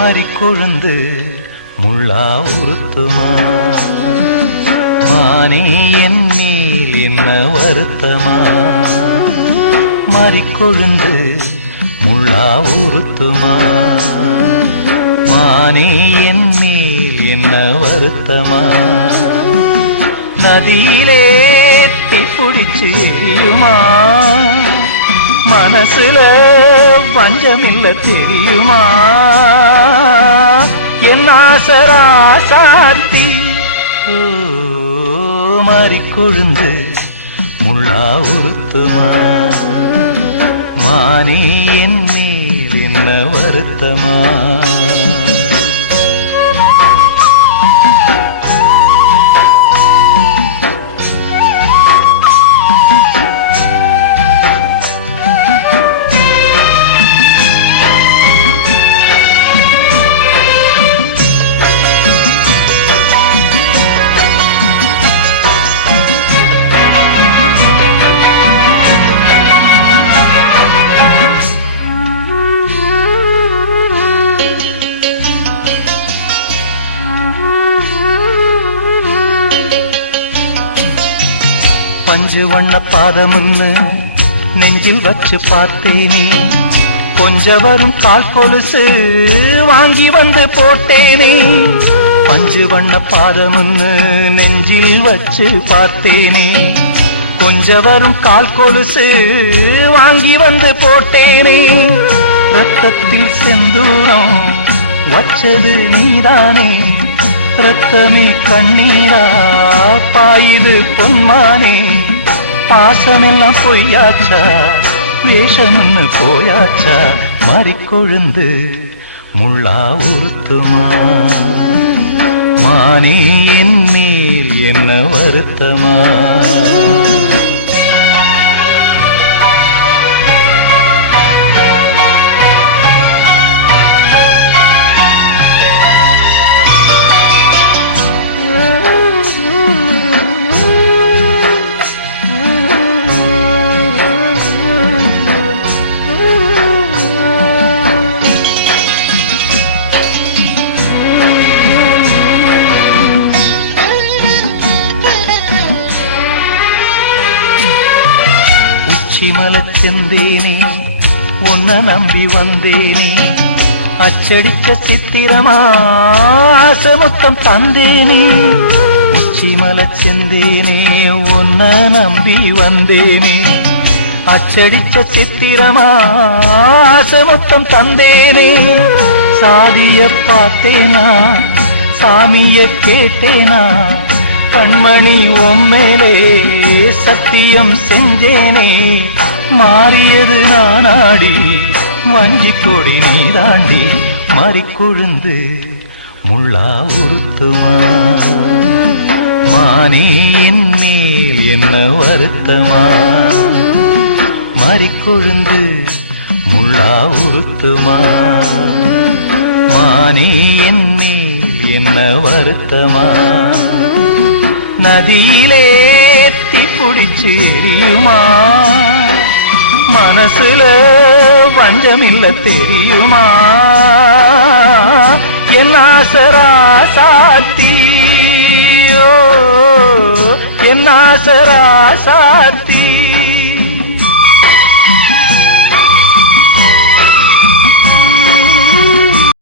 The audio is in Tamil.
மறிக்கொழுந்து முள்ளா உறுத்துமா மானே என் மேல் என்ன வருத்தமா மறிக்கொழுந்து முள்ளா உறுத்துமா மானே என் மேல் என்ன வருத்தமா நதியிலே தீப்பிடிச்சு எரியுமா மனசுல பஞ்சமில்ல தெரியுமா என் ஆசராசாத்தி மாறிக்கொழுந்து முள்ளா உறுத்துமா மானே என் மேல் என்ன வருத்தமா பஞ்சு வண்ண பாதமுன்னு நெஞ்சில் வச்சு பார்த்தேனே கொஞ்ச வரும் கால் கொலுசு வாங்கி வந்து போட்டேனே பஞ்சு வண்ண பாதமுன்னு நெஞ்சில் வச்சு பார்த்தேனே கொஞ்ச வரும் கால் கொலுசு வாங்கி வந்து போட்டேனே ரத்தத்தில் செந்தூரம் வச்சது நீதானே ரத்தமே கண்ணீரா பாயுது பொன்மானே பாசமெல்லாம் பொய்யாச்சா வேஷம்னு போயாச்சா மறிக்கொழுந்து முள்ளா உறுத்துமா மானே என் மேல் என்ன வருத்தமா செந்தேனே உன்னை நம்பி வந்தேனே அச்சடிச்ச சித்திரமா ஆசை மொத்தம் தந்தேனே உச்சிமல செந்தேனே உன்னை நம்பி வந்தேனே அச்சடிச்ச சித்திரமா ஆசை மொத்தம் தந்தேனே சாதிய பார்த்தேனா சாமிய கேட்டேனா கண்மணி உம்மேலே சத்தியம் செஞ்சேனே மாறியது நானாடி வஞ்சி கொடி நீதாண்டி மறிக்கொழுந்து முள்ளா உறுத்துமா மானே என் மேல் என்ன வருத்தமா மறிக்கொழுந்து முள்ளா உறுத்துமா மானே என் மேல் என்ன வருத்தமா நதியிலே தீப்பிடிச்சு எரியுமா மனசுல வஞ்சமில்ல தெரியுமா என் ஆசராசாத்தி என் ஆசராசாத்தி